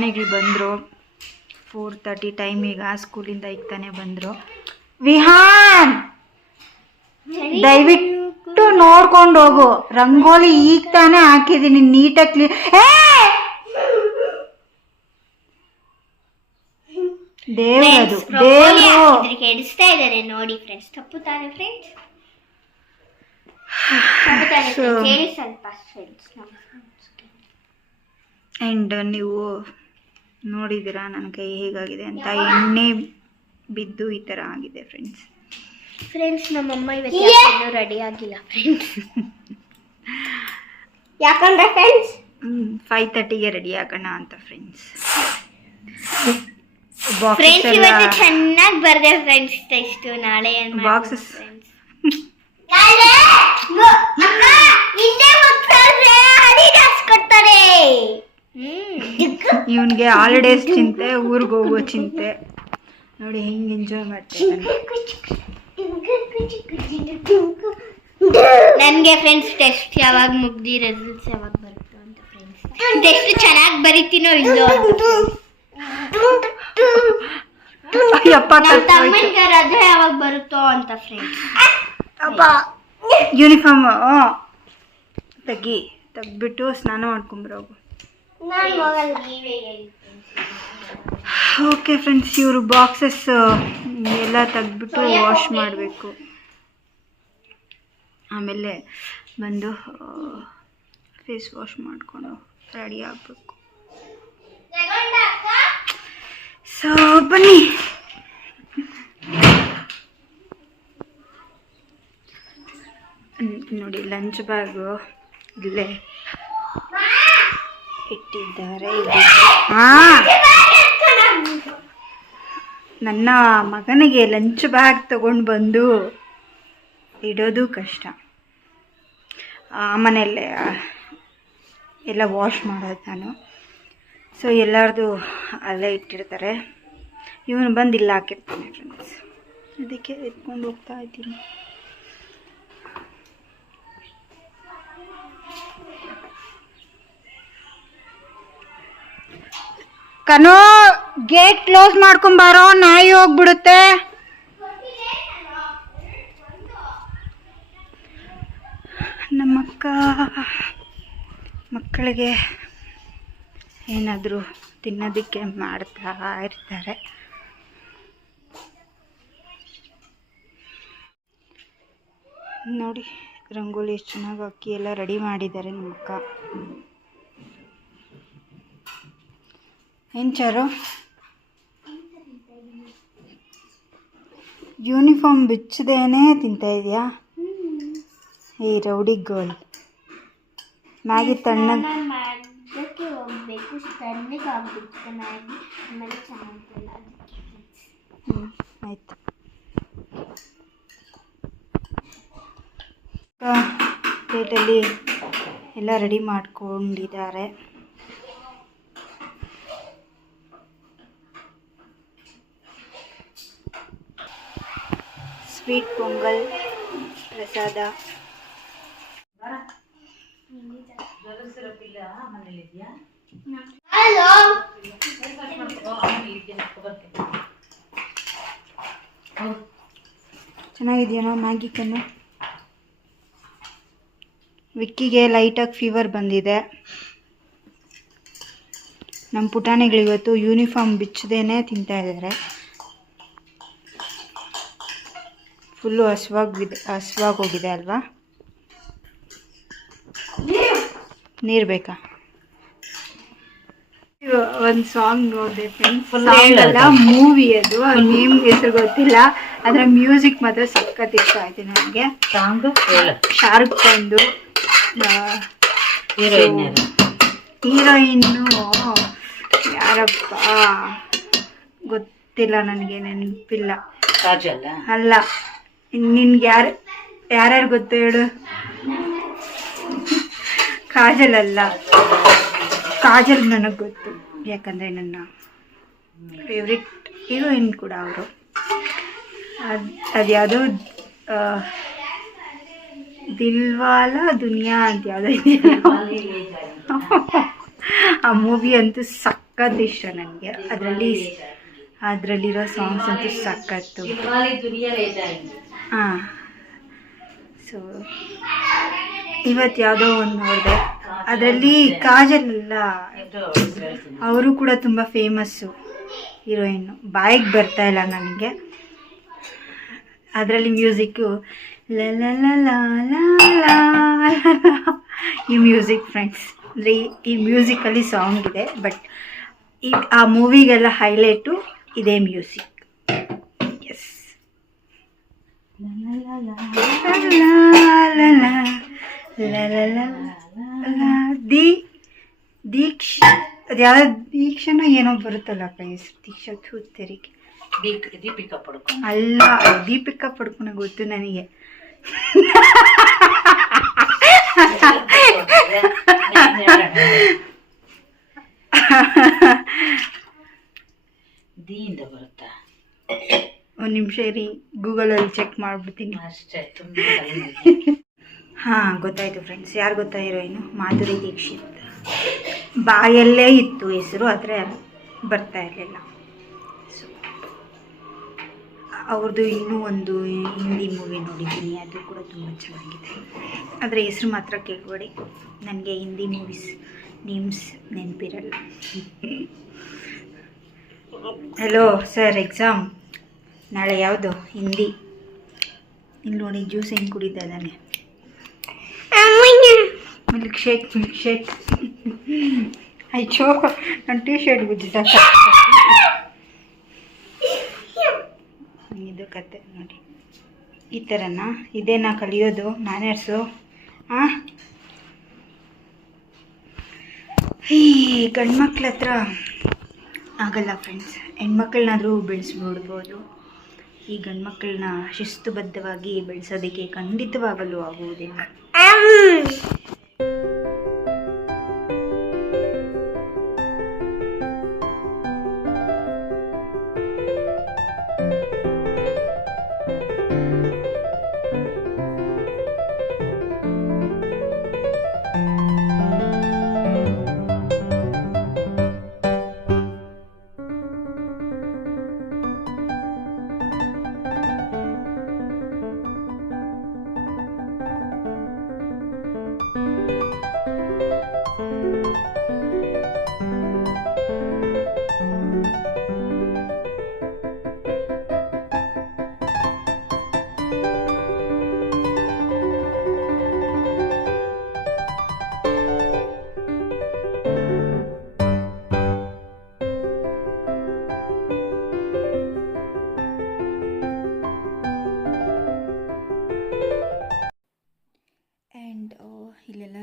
ಪುಟಾಣಿಗಳು ಬಂದರು. Four thirty time ಈಗ ಸ್ಕೂಲಿಂದ ಈಗ ತಾನೇ ಬಂದರು. ವಿಹಾನ್! ದಯವಿಟ್ಟು ನೋಡ್ಕೊಂಡು ಹೋಗು. ರಂಗೋಲಿ ಈಗ ತಾನೇ ಹಾಕಿದ್ದೀನಿ ನೀಟಾಗಿ ದೇವ್ರದು ದೇವ್ರು ಕೆಡಿಸ್ತಾ ಇದ್ದಾರೆ ನೋಡಿ ಫ್ರೆಂಡ್ಸ್ ತಪ್ಪು ತಾನೆ ಫ್ರೆಂಡ್ಸ್? ಹೇಳಿ ಸ್ವಲ್ಪ ಫ್ರೆಂಡ್ಸ್ ಆ್ಯಂಡ್ ನೀವು ನೋಡಿದ್ದೀರಾ? ನನ್ನ ಕೈ ಹೇಗಾಗಿದೆ ಅಂತ? ಎಣ್ಣೆ ಬಿದ್ದು ಈ ಥರ ಆಗಿದೆ ಫ್ರೆಂಡ್ಸ್ ಫ್ರೆಂಡ್ಸ್ ನಮ್ಮಮ್ಮ ಇವತ್ತು ರೆಡಿ ಆಗಿಲ್ಲ ಫ್ರೆಂಡ್ಸ್ ಯಾಕಂದ್ರೆ ಫ್ರೆಂಡ್ಸ್ ಫೈವ್ ತರ್ಟಿಗೆ ರೆಡಿ ಆಗೋಣ ಅಂತ ಫ್ರೆಂಡ್ಸ್ ಫ್ರೆಂಡ್ಸ್ ಇವತ್ತು ಚೆನ್ನಾಗಿ ಬರ್ದೆ ಫ್ರೆಂಡ್ಸ್ ಟೆಸ್ಟ್ ನಾಳೆ ಬಾಕ್ಸಸ್. ಕೊಡ್ತಾರೆ ಇವನಿಗೆ ಹಾಲಿಡೇಸ್ ಚಿಂತೆ ಊರಿಗೆ ಹೋಗೋ ಚಿಂತೆ. ನೋಡಿ ಹೆಂಗೆ ಎಂಜಾಯ್ ಮಾಡ್ತೀನಿ ನನಗೆ ಫ್ರೆಂಡ್ಸ್ ಟೆಸ್ಟ್ ಯಾವಾಗ ಮುಗ್ದಿ ರಿಸಲ್ಟ್ಸ್ ಯಾವಾಗ ಬರುತ್ತೋ ಅಂತ ಫ್ರೆಂಡ್ಸ್ ಟೆಸ್ಟ್ ಚೆನ್ನಾಗಿ ಬರಿತೀನೋ ಇಲ್ಲೋ ನಮ್ಮ ತಮ್ಮನಿಗೆ ರಜೆ ಯಾವಾಗ ಬರುತ್ತೋ ಅಂತ ಫ್ರೆಂಡ್ಸ್ ಯೂನಿಫಾರ್ಮ್ ತೆಗಿ ತೆಗ್ಬಿಟ್ಟು ಸ್ನಾನ ಮಾಡ್ಕೊಂಬರೋಗು ಓಕೆ ಫ್ರೆಂಡ್ಸ್ ಇವರು ಬಾಕ್ಸಸ್ ಎಲ್ಲ ತೆಗೆದ್ಬಿಟ್ಟು ವಾಶ್ ಮಾಡಬೇಕು. ಆಮೇಲೆ ಬಂದು ಫೇಸ್ ವಾಶ್ ಮಾಡಿಕೊಂಡು ರೆಡಿ ಆಗಬೇಕು. ಸೊ ಬನ್ನಿ. ನೋಡಿ ಲಂಚ್ ಬ್ಯಾಗು ಇಲ್ಲೇ. ಇಟ್ಟಿದ್ದಾರೆ. ನನ್ನ ಮಗನಿಗೆ ಲಂಚ್ ಬ್ಯಾಗ್ ತಗೊಂಡು ಬಂದು ಇಡೋದು ಕಷ್ಟ. ಮನೆಯಲ್ಲೇ ಎಲ್ಲ ವಾಶ್ ಮಾಡೋದು ನಾನು. ಸೊ ಎಲ್ಲರದು ಅಲ್ಲೇ ಇಟ್ಟಿರ್ತಾರೆ. ಇವನು ಬಂದು ಇಲ್ಲ ಹಾಕಿರ್ತಾನೆ ಫ್ರೆಂಡ್ಸ್ ಅದಕ್ಕೆ ಎತ್ಕೊಂಡು ಹೋಗ್ತಾ ಇದ್ದೀನಿ. ಕನೋ ಗೇಟ್ ಕ್ಲೋಸ್ ಮಾಡ್ಕೊಂಬಾರೋ ನಾಯಿ ಹೋಗ್ಬಿಡುತ್ತೆ. ನಮ್ಮಕ್ಕ ಮಕ್ಕಳಿಗೆ ಏನಾದರೂ ತಿನ್ನೋದಕ್ಕೆ ಮಾಡ್ತಾ ಇರ್ತಾರೆ. ನೋಡಿ, ರಂಗೋಲಿ ಎಷ್ಟು ಚೆನ್ನಾಗಿ ಅಕ್ಕಿ ಎಲ್ಲ ರೆಡಿ ಮಾಡಿದ್ದಾರೆ ನಮ್ಮಕ್ಕ ಏನು ಚಾರು ಯೂನಿಫಾರ್ಮ್ ಬಿಚ್ಚದೇನೆ ತಿಂತಾ ಇದೆಯಾ? ಈ ರೌಡಿ ಗೋಲ್ ಮ್ಯಾಗಿ ತಣ್ಣಗೆ ಮಾಡಕ್ಕೆ ಹೋಗ್ಬೇಕು. ತಣ್ಣಗೆ ಆಗ್ಬಿಟ್ಟು ಮ್ಯಾಗಿ. ಆಮೇಲೆ ಚೆನ್ನಾಗಿಲ್ಲ. ಅದಕ್ಕೆ ಹ್ಞೂ ಆಯ್ತು. ಪ್ಲೇಟಲ್ಲಿ ಎಲ್ಲ ರೆಡಿ ಮಾಡ್ಕೊಂಡಿದ್ದಾರೆ. ಸ್ವೀಟ್ ಪೊಂಗಲ್ ಪ್ರಸಾದ. ಚೆನ್ನಾಗಿದೆಯೇನೋ ಮ್ಯಾಗಿ ಕಣ್ಣು? ವಿಕ್ಕಿಗೆ ಲೈಟಾಗಿ ಫೀವರ್ ಬಂದಿದೆ. ನಮ್ಮ ಪುಟಾಣಿಗಳು ಇವತ್ತು ಯೂನಿಫಾರ್ಮ್ ಬಿಚ್ಚದೇನೆ ತಿಂತಾ ಇದ್ದಾರೆ. ಫುಲ್ಲು ಹಸ್ವಾಗಿದೆ ಹಸ್ವಾಗೋಗಿದೆ ಅಲ್ವಾ? ನೀರು? ಬೇಕಾ? ಒಂದು ಸಾಂಗ್ ನೋಡಿದೆ ಫ್ರೆಂಡ್ಸ್ ಮೂವಿ ಅದು. ನೇಮ್ ಹೆಸರು ಗೊತ್ತಿಲ್ಲ. ಅದರ ಮ್ಯೂಸಿಕ್ ಮಾತ್ರ ಸಖತ್ ಇಷ್ಟ ಆಯ್ತು ನನಗೆ. ಸಾಂಗ್ ಶಾರುಖ್ ಖಾನ್ದು ಹೀರೋಯಿನ್ನು ಯಾರಪ್ಪ? ಗೊತ್ತಿಲ್ಲ ನನಗೆ ನೆನಪಿಲ್ಲ. ಅಲ್ಲ. ನಿನ್ಗೆ ಯಾರು, ಯಾರ್ಯಾರು ಗೊತ್ತು ಹೇಳು? ಕಾಜಲ್ ಅಲ್ಲ. ಕಾಜಲ್ ನನಗೆ ಗೊತ್ತು. ಯಾಕಂದರೆ ನನ್ನ ಫೇವ್ರೆಟ್ ಹೀರೋಯಿನ್ ಕೂಡ ಅವರು. ಅದು, ಅದ್ಯಾವುದೋ ದಿಲ್ವಾಲ ದುನಿಯಾ ಅಂತ ಯಾವುದೋ ಆ ಮೂವಿ ಅಂತೂ ಸಖತ್ ಇಷ್ಟ ನನಗೆ. ಅದರಲ್ಲಿ, ಅದರಲ್ಲಿರೋ ಸಾಂಗ್ಸ್ ಅಂತೂ ಸಖತ್ತು. ಹಾಂ. ಸೊ ಇವತ್ತು ಯಾವುದೋ ಒಂದು ನೋಡಿದೆ. ಅದರಲ್ಲಿ ಕಾಜಲ್ ಅವರು ಕೂಡ ತುಂಬ ಫೇಮಸ್ಸು ಹೀರೋಯಿನ್ನು ಬಾಯಿಗೆ ಬರ್ತಾ ಇಲ್ಲ ನನಗೆ. ಅದರಲ್ಲಿ ಮ್ಯೂಸಿಕ್ಕು ಲ. ಈ ಮ್ಯೂಸಿಕ್ ಫ್ರೆಂಡ್ಸ್ ಅಂದರೆ ಈ ಮ್ಯೂಸಿಕಲ್ಲಿ ಸಾಂಗ್ ಇದೆ ಬಟ್ ಈ ಆ ಮೂವಿಗೆಲ್ಲ ಹೈಲೈಟು ಇದೇ ಮ್ಯೂಸಿಕ್ ಎಸ್ ದಿ ದೀಕ್ಷ ಅದ್ಯಾವ ದೀಕ್ಷನ ಏನೋ ಬರುತ್ತಲ್ಲ ಪ್ರೈಸ್ ದೀಕ್ಷಾ ಥೂ ತೆರಿಗೆ. ದೀಪ್ ದೀಪಿಕಾ ಪಡ್ಕೊ ಅಲ್ಲ ದೀಪಿಕಾ ಪಡ್ಕೊಂಡು ಗೊತ್ತು ನನಗೆ. ದೀಯಿಂದ ಬರುತ್ತಾ? ಒಂದು ನಿಮಿಷ ಇರಿ ಗೂಗಲಲ್ಲಿ ಚೆಕ್ ಮಾಡ್ಬಿಡ್ತೀನಿ. ಅಷ್ಟೇ ತುಂಬ ಹಾಂ ಗೊತ್ತಾಯ್ತು ಫ್ರೆಂಡ್ಸ್ ಯಾರು ಗೊತ್ತಾ ಹೀರೋಯಿನು ಮಾಧುರಿ ದೀಕ್ಷಿತ್. ಬಾಯಲ್ಲೇ ಇತ್ತು ಹೆಸರು ಆದರೆ ಬರ್ತಾ ಇರಲಿಲ್ಲ. ಸೊ ಅವ್ರದ್ದು ಇನ್ನೂ ಒಂದು ಹಿಂದಿ ಮೂವಿ ನೋಡಿದ್ದೀನಿ ಅದು ಕೂಡ ತುಂಬ ಚೆನ್ನಾಗಿದೆ. ಆದರೆ ಹೆಸರು ಮಾತ್ರ ಕೇಳ್ಕೊಡಿ. ನನಗೆ ಹಿಂದಿ ಮೂವೀಸ್ ನೇಮ್ಸ್ ನೆನಪಿರಲ್ಲ. ಹಲೋ ಸರ್ ಎಕ್ಸಾಮ್ ನಾಳೆ ಯಾವುದು? ಹಿಂದಿ. ಇಲ್ಲಿ ನೋಡಿ ಜ್ಯೂಸ್ ಹೆಂಗೆ ಕುಡಿತಾ ಇದ್ದಾನೆ. ಮಿಲ್ಕ್ ಶೇಕ್ ಮಿಲ್ಕ್ ಶೇಕ್ ಅಯ್ಯೋ ನನ್ನ ಟೀ ಶರ್ಟ್ ಬಿದ್ದಿದ್ದ ಇದು ಕತೆ ನೋಡಿ. ಈ ಥರನಾ ಇದೇನಾ ಕಲಿಯೋದು ಮ್ಯಾನರ್ಸು ಹಾಂ ಈ ಗಂಡ್ಮಕ್ಳ ಹತ್ರ ಆಗಲ್ಲ ಫ್ರೆಂಡ್ಸ್ ಹೆಣ್ಮಕ್ಳನ್ನಾದರೂ ಬೆಳೆಸ್ಬಿಡ್ಬೋದು. ಈ ಗಂಡ್ಮಕ್ಳನ್ನ ಶಿಸ್ತುಬದ್ಧವಾಗಿ ಬೆಳೆಸೋದಕ್ಕೆ ಖಂಡಿತವಾಗಲು ಆಗುವುದಿಲ್ಲ.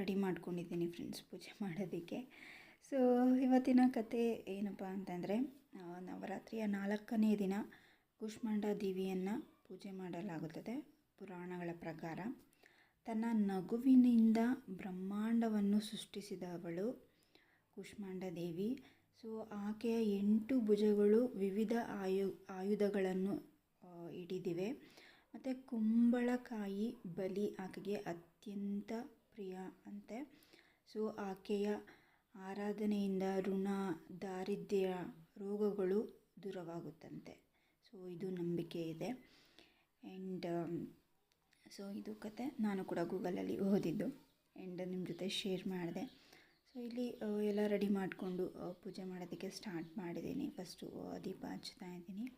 ರೆಡಿ ಮಾಡ್ಕೊಂಡಿದ್ದೀನಿ ಫ್ರೆಂಡ್ಸ್ ಪೂಜೆ ಮಾಡೋದಕ್ಕೆ. ಸೊ ಇವತ್ತಿನ ಕತೆ ಏನಪ್ಪ ಅಂತಂದರೆ ನವರಾತ್ರಿಯ ನಾಲ್ಕನೇ ದಿನ ಕೂಷ್ಮಾಂಡ ದೇವಿಯನ್ನು ಪೂಜೆ ಮಾಡಲಾಗುತ್ತದೆ, ಪುರಾಣಗಳ ಪ್ರಕಾರ. ತನ್ನ ನಗುವಿನಿಂದ ಬ್ರಹ್ಮಾಂಡವನ್ನು ಸೃಷ್ಟಿಸಿದವಳು ಕುಷ್ಮಾಂಡ ದೇವಿ. ಸೊ ಆಕೆಯ ಎಂಟು ಭುಜಗಳು ವಿವಿಧ ಆಯು, ಆಯುಧಗಳನ್ನು ಹಿಡಿದಿವೆ. ಮತ್ತು ಕುಂಬಳಕಾಯಿ ಬಲಿ ಆಕೆಗೆ ಅತ್ಯಂತ ಪ್ರಿಯ ಅಂತೆ. ಸೊ, ಆಕೆಯ ಆರಾಧನೆಯಿಂದ ಋಣ, ದಾರಿದ್ರ್ಯ ರೋಗಗಳು ದೂರವಾಗುತ್ತಂತೆ. ಸೊ, ಇದು ನಂಬಿಕೆ ಇದೆ. ಆ್ಯಂಡ್ ಸೊ, ಇದು ಕತೆ ನಾನು ಕೂಡ ಗೂಗಲಲ್ಲಿ ಓದಿದ್ದು. ಆ್ಯಂಡ್ ನಿಮ್ಮ ಜೊತೆ ಶೇರ್ ಮಾಡಿದೆ. ಸೊ, ಇಲ್ಲಿ ಎಲ್ಲ ರೆಡಿ ಮಾಡಿಕೊಂಡು ಪೂಜೆ ಮಾಡೋದಕ್ಕೆ ಸ್ಟಾರ್ಟ್ ಮಾಡಿದ್ದೀನಿ. ಫಸ್ಟು ದೀಪ ಹಚ್ತಾ ಇದ್ದೀನಿ.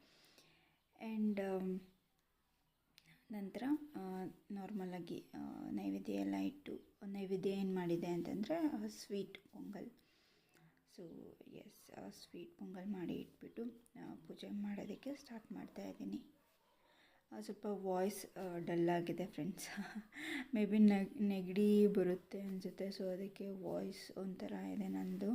ಆ್ಯಂಡ್ ನಂತರ ನಾರ್ಮಲಾಗಿ ನೈವೇದ್ಯ ಎಲ್ಲ ಇಟ್ಟು, ನೈವೇದ್ಯ ಏನು ಮಾಡಿದೆ ಅಂತಂದರೆ sweet pongal. So yes sweet pongal ಮಾಡಿ ಇಟ್ಬಿಟ್ಟು ಪೂಜೆ ಮಾಡೋದಕ್ಕೆ ಸ್ಟಾರ್ಟ್ ಮಾಡ್ತಾ ಇದ್ದೀನಿ. ಸ್ವಲ್ಪ ವಾಯ್ಸ್ ಡಲ್ ಆಗಿದೆ ಫ್ರೆಂಡ್ಸ್ ಮೇ ಬಿ ನೆಗಡಿ ಬರುತ್ತೆ ಅನಿಸುತ್ತೆ ಸೊ ಅದಕ್ಕೆ ವಾಯ್ಸ್ ಒಂಥರ ಇದೆ ನಂದು.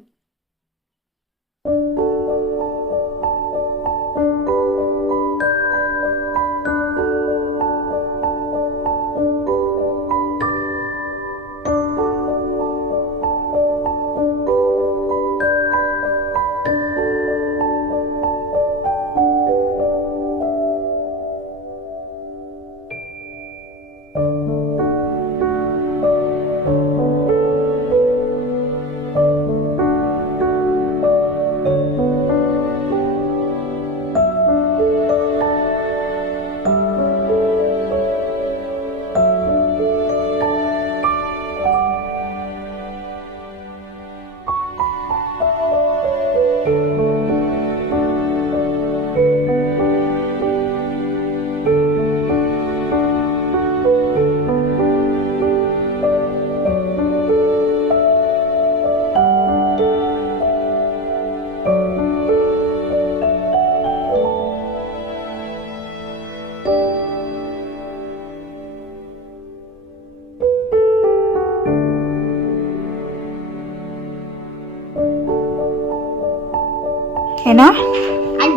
ಏನೋ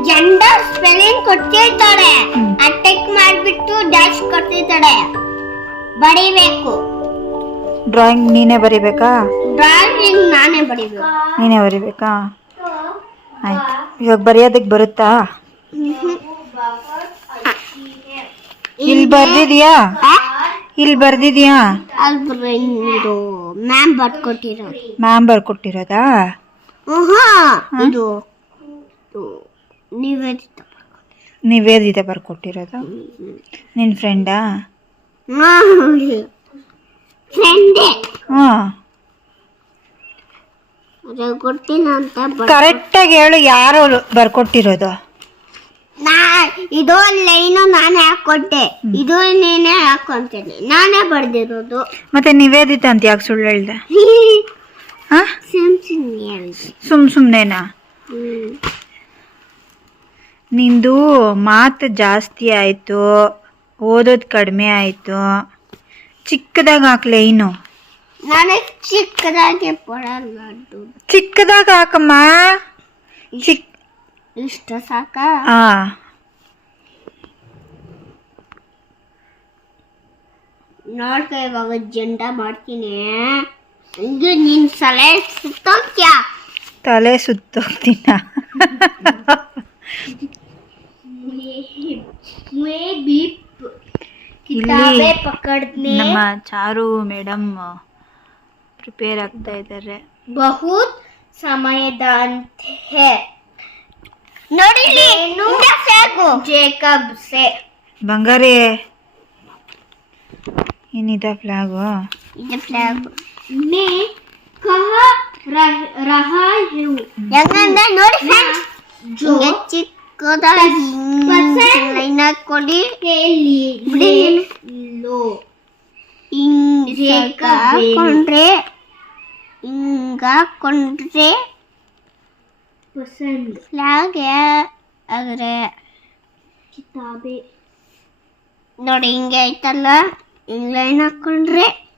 ಜೆಂಡರ್ ಸ್ಪೆಲ್ಲಿಂಗ್ ಕೊಟ್ಟಿರ್ತಾರೆ ಅಟ್ಯಾಕ್ ಮಾಡ್ಬಿಟ್ಟು ಡ್ಯಾಶ್ ಕೊಟ್ಟಿರ್ತಾರೆ ಬರಿಬೇಕು. ಡ್ರಾಯಿಂಗ್ ನೀನೇ ಬರಿಬೇಕಾ? ಡ್ರಾಯಿಂಗ್ ನಾನೇ ಬರೀಬೇಕು. ನೀನೇ ಬರಿಬೇಕಾ? ಆಯ್ತು. ಇವಾಗ ಬರೆಯೋದಕ್ಕೆ ಬರುತ್ತಾ? ಇಲ್ಲಿ ಬರ್ದಿದ್ಯಾ? ಇಲ್ಲಿ ಬರ್ದಿದ್ಯಾ? ಇದು ಮ್ಯಾಮ್ ಬರ್ಕೊಟ್ಟಿರೋದು. ಮ್ಯಾಮ್ ಬರ್ಕೊಟ್ಟಿರೋದಾ? ಇದು ನಿವೇದಿತ ನಿವೇದಿತ ಬರ್ಕೊಟ್ಟಿರೋದು? ನಿನ್ನ ಫ್ರೆಂಡಾ? ಕರೆಕ್ಟಾಗಿ ಹೇಳು ಯಾರು ಬರ್ಕೊಟ್ಟಿರೋದು. ಇದು ಲೈನು ನಾನೇ ಹಾಕೊಟ್ಟೆ ಇದು ನೀನೇ ಹಾಕೊಂತೇನೆ ನಾನೇ ಬರ್ದಿರೋದು. ಮತ್ತೆ ನಿವೇದಿತ ಅಂತ ಯಾಕೆ ಸುಳ್ಳು ಹೇಳ್ದೆ? ಸುಮ್ ಸುಮ್ನೇನಾ ಸಿಮ್ ಹೇಳ್ದೆ ಸುಮ್ ಸುಮ್ಮನೆನಾ ಹ್ಮ್ ನಿಂದು ಮಾತು ಜಾಸ್ತಿ ಆಯಿತು ಓದೋದು ಕಡಿಮೆ ಆಯಿತು. ಚಿಕ್ಕದಾಗ ಹಾಕ್ಲೆ ಇನ್ನು. ನನಗೆ ಚಿಕ್ಕದಾಗಿ ಅದು ಚಿಕ್ಕದಾಗ ಹಾಕಮ್ಮ. ಚಿಕ್ಕ ಇಷ್ಟ ಸಾಕ? ಆ ನೋಡ್ಕ ಇವಾಗ ಜೆಂಡ ಮಾಡ್ತೀನಿ. ಹಂಗೆ ನಿನ್ ತಲೆ ಸುತ್ತೋಗ್ತೀಯ? ತಲೆ ಸುತ್ತೋಗ್ತೀನ? ಇಲ್ಲಿ ನಮ್ಮ ಚಾರು ಮೇಡಮ್ ಪ್ರಿಪೇರ್ ಆಗ್ತಾ ಇದ್ದಾರೆ. ಬಹುತ್ ಸಮಯದ ಅಂತೆ ನೋಡಿ ಜೇಕಬ್ ಸೆ. ಬಂಗಾರಿ ಏನಿದೆ ಫ್ಲಾಗು? ಇದು ಫ್ಲಾಗ್. ಮೇ ಕಹ ರಹ ಹೂ ಯಾಕಂದ್ರೆ ನೋಡಿ ಫ್ರೆಂಡ್ಸ್ ಜೋ ಚಿಕ್ಕ ಲೈನ್ ಹಾಕೊಳ್ಳಿ ಹಿಂಗ ಹಾಕೊಂಡ್ರೆ ಹಿಂಗ ಹಾಕೊಂಡ್ರೆ ಫ್ಲಾಗ್ ಆದ್ರೆ. ಕಿತಾಬೆ. ನೋಡಿ ಹಿಂಗೆ ಆಯ್ತಲ್ಲ? ಹಿಂಗ್ ಲೈನ್ ಹಾಕೊಂಡ್ರೆ.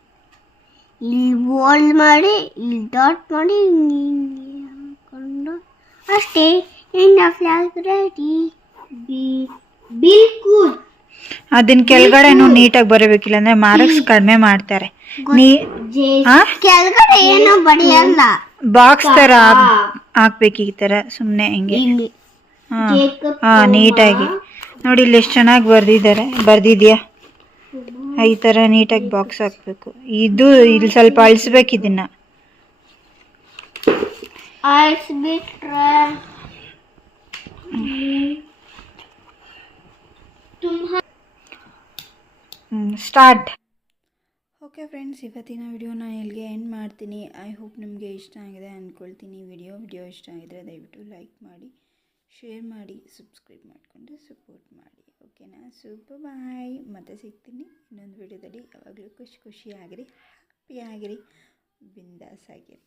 ಇಲ್ಲಿ ಬೋಲ್ಡ್ ಮಾಡಿ ಇಲ್ಲಿ ಡಾಟ್ ಮಾಡಿ ಹಿಂಗೆ ಹಾಕೊಂಡು. ಅಷ್ಟೇ. ಇನ್ನ ಫ್ಲಾಗ್ ರೆಡಿ ಬಿಲ್ಕುಲ್. ಅದನ್ನ ಕೆಳಗಡೆನು ನೀಟಾಗಿ ಬರಬೇಕಿಲ್ಲ ಅಂದ್ರೆ ಮಾರ್ಕ್ಸ್ ಕಡಿಮೆ ಮಾಡ್ತಾರೆ. ನೀ ಆ? ಕೆಳಗಡೆ ಏನು ಬಡಿಯಲ್ಲ ಬಾಕ್ಸ್ ತರ ಹಾಕ್ಬೇಕು ಈ ತರ ಸುಮ್ಮನೆ ಹಿಂಗೆ. ಇಲ್ಲಿ. ಹಾ. ಹಾ ನೀಟಾಗಿ. ನೋಡಿ ಇಲ್ಲಿ ಎಷ್ಟು ಚೆನ್ನಾಗಿ ಬರ್ದಿದ್ದಾರೆ. ಬರ್ದಿದ್ಯಾ? ಈ ತರ ನೀಟಾಗಿ ಬಾಕ್ಸ್ ಹಾಕ್ಬೇಕು. ಇದು ಇಲ್ಲಿ ಸ್ವಲ್ಪ ಅಳಿಸ್ಬೇಕು ಇದನ್ನ. ಸ್ಟಾರ್ಟ್. ಓಕೆ ಫ್ರೆಂಡ್ಸ್, ಇವತ್ತಿನ ವಿಡಿಯೋನ ಇಲ್ಲಿಗೆ ಎಂಡ್ ಮಾಡ್ತೀನಿ. ಐ ಹೋಪ್ ನಿಮಗೆ ಇಷ್ಟ ಆಗಿದೆ ಅಂದ್ಕೊಳ್ತೀನಿ ವಿಡಿಯೋ ವಿಡಿಯೋ ಇಷ್ಟ ಆಗಿದ್ರೆ ದಯವಿಟ್ಟು ಲೈಕ್ ಮಾಡಿ ಶೇರ್ ಮಾಡಿ ಸಬ್ಸ್ಕ್ರೈಬ್ ಮಾಡಿಕೊಂಡು ಸಪೋರ್ಟ್ ಮಾಡಿ. ಓಕೆನಾ ಸೂಪರ್ ಬಾಯ್ ಮತ್ತೆ ಸಿಗ್ತೀನಿ ಇನ್ನೊಂದು ವಿಡಿಯೋದಲ್ಲಿ ಯಾವಾಗಲೂ ಖುಷಿ ಖುಷಿಯಾಗಿರಿ ಹ್ಯಾಪಿಯಾಗಿರಿ ಬಿಂದಾಸ್ ಆಗಿರಿ.